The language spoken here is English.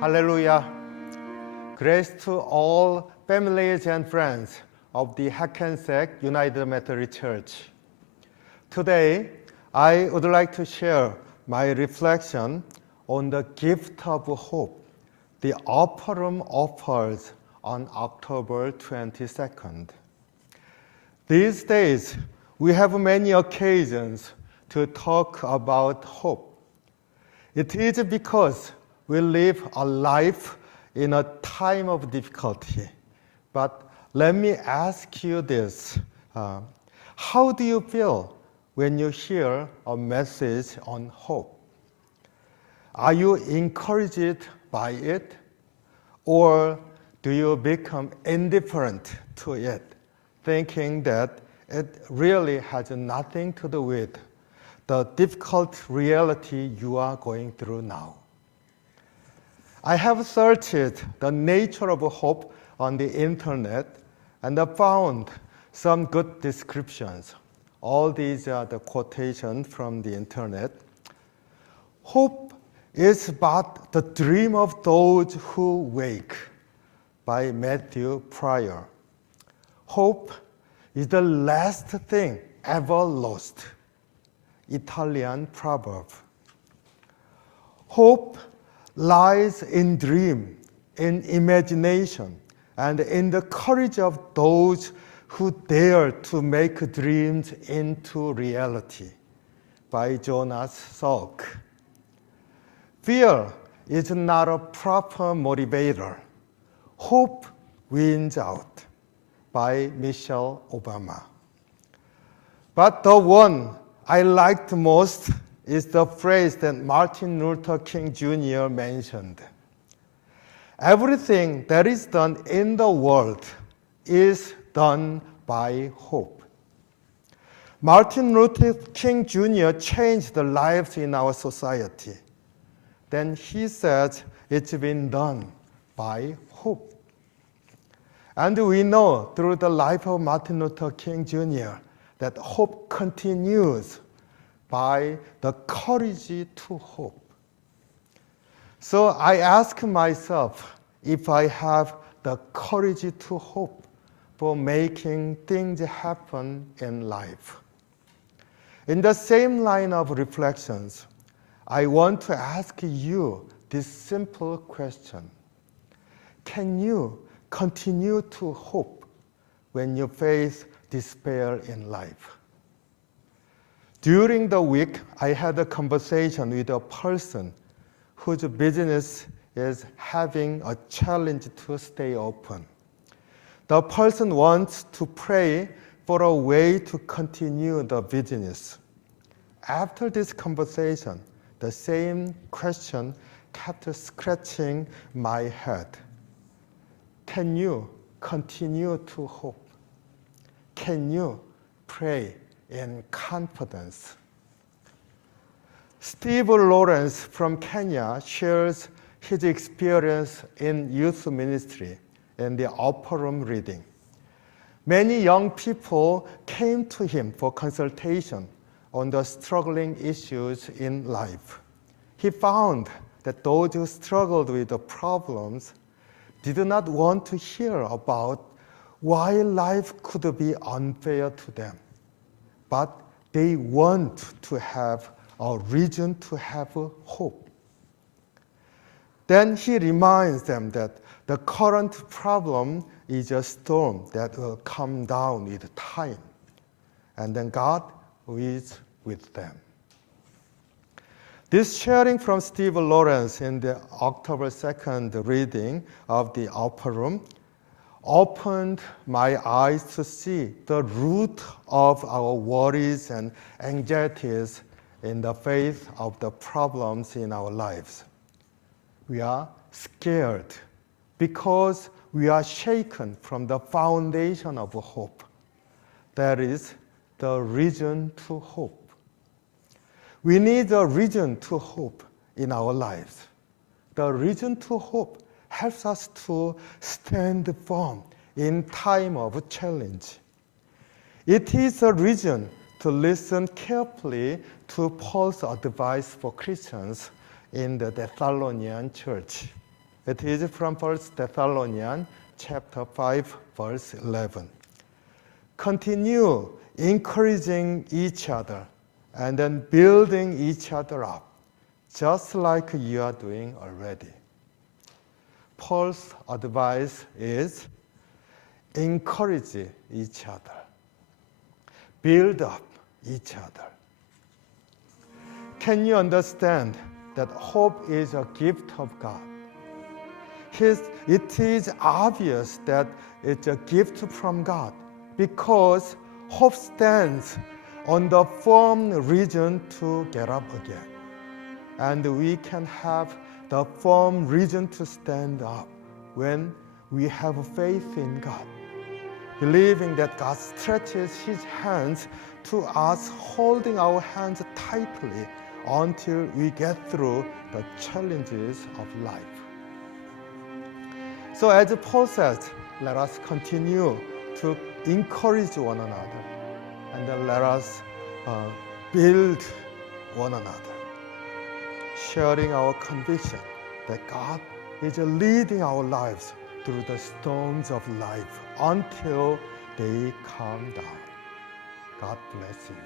Hallelujah. Grace to all families and friends of the Hackensack United Methodist Church. Today, I would like to share my reflection on the gift of hope the Upper Room offers on October 22nd. These days, we have many occasions to talk about hope. It is because we live a life in a time of difficulty. But let me ask you this. How do you feel when you hear a message on hope? Are you encouraged by it? Or do you become indifferent to it, thinking that it really has nothing to do with the difficult reality you are going through now? I have searched the nature of hope on the internet and I found some good descriptions. All these are the quotations from the internet. Hope is but the dream of those who wake, by Matthew Pryor. Hope is the last thing ever lost, Italian proverb. Hope lies in dream, in imagination, and in the courage of those who dare to make dreams into reality, by Jonas Salk. Fear is not a proper motivator. Hope wins out, by Michelle Obama. But the one I liked most is the phrase that Martin Luther King Jr. mentioned. Everything that is done in the world is done by hope. Martin Luther King Jr. changed the lives in our society. Then he said it's been done by hope. And we know through the life of Martin Luther King Jr. that hope continues by the courage to hope. So I ask myself if I have the courage to hope for making things happen in life. In the same line of reflections, I want to ask you this simple question. Can you continue to hope when you face despair in life? During the week, I had a conversation with a person whose business is having a challenge to stay open. The person wants to pray for a way to continue the business. After this conversation, the same question kept scratching my head. Can you continue to hope? Can you pray in confidence? Steve Lawrence from Kenya shares his experience in youth ministry in the Upper Room reading. Many young people came to him for consultation on the struggling issues in life. He found that those who struggled with the problems did not want to hear about why life could be unfair to them, but they want to have a reason to have hope. Then he reminds them that the current problem is a storm that will come down with time, and then God is with them. This sharing from Steve Lawrence in the October 2nd reading of the Upper Room opened my eyes to see the root of our worries and anxieties in the face of the problems in our lives. We are scared because we are shaken from the foundation of hope. That is the reason to hope. We need a reason to hope in our lives. The reason to hope helps us to stand firm in time of challenge. It is a reason to listen carefully to Paul's advice for Christians in the Thessalonian church. It is from 1 Thessalonians chapter 5, verse 11. Continue encouraging each other and then building each other up, just like you are doing already. Paul's advice is encourage each other, build up each other. Can you understand that hope is a gift of God? It is obvious that it's a gift from God because hope stands on the firm reason to get up again. And we can have the firm reason to stand up when we have faith in God, believing that God stretches His hands to us, holding our hands tightly until we get through the challenges of life. So as Paul says, let us continue to encourage one another, and then let us build one another, sharing our conviction that God is leading our lives through the storms of life until they calm down. God bless you.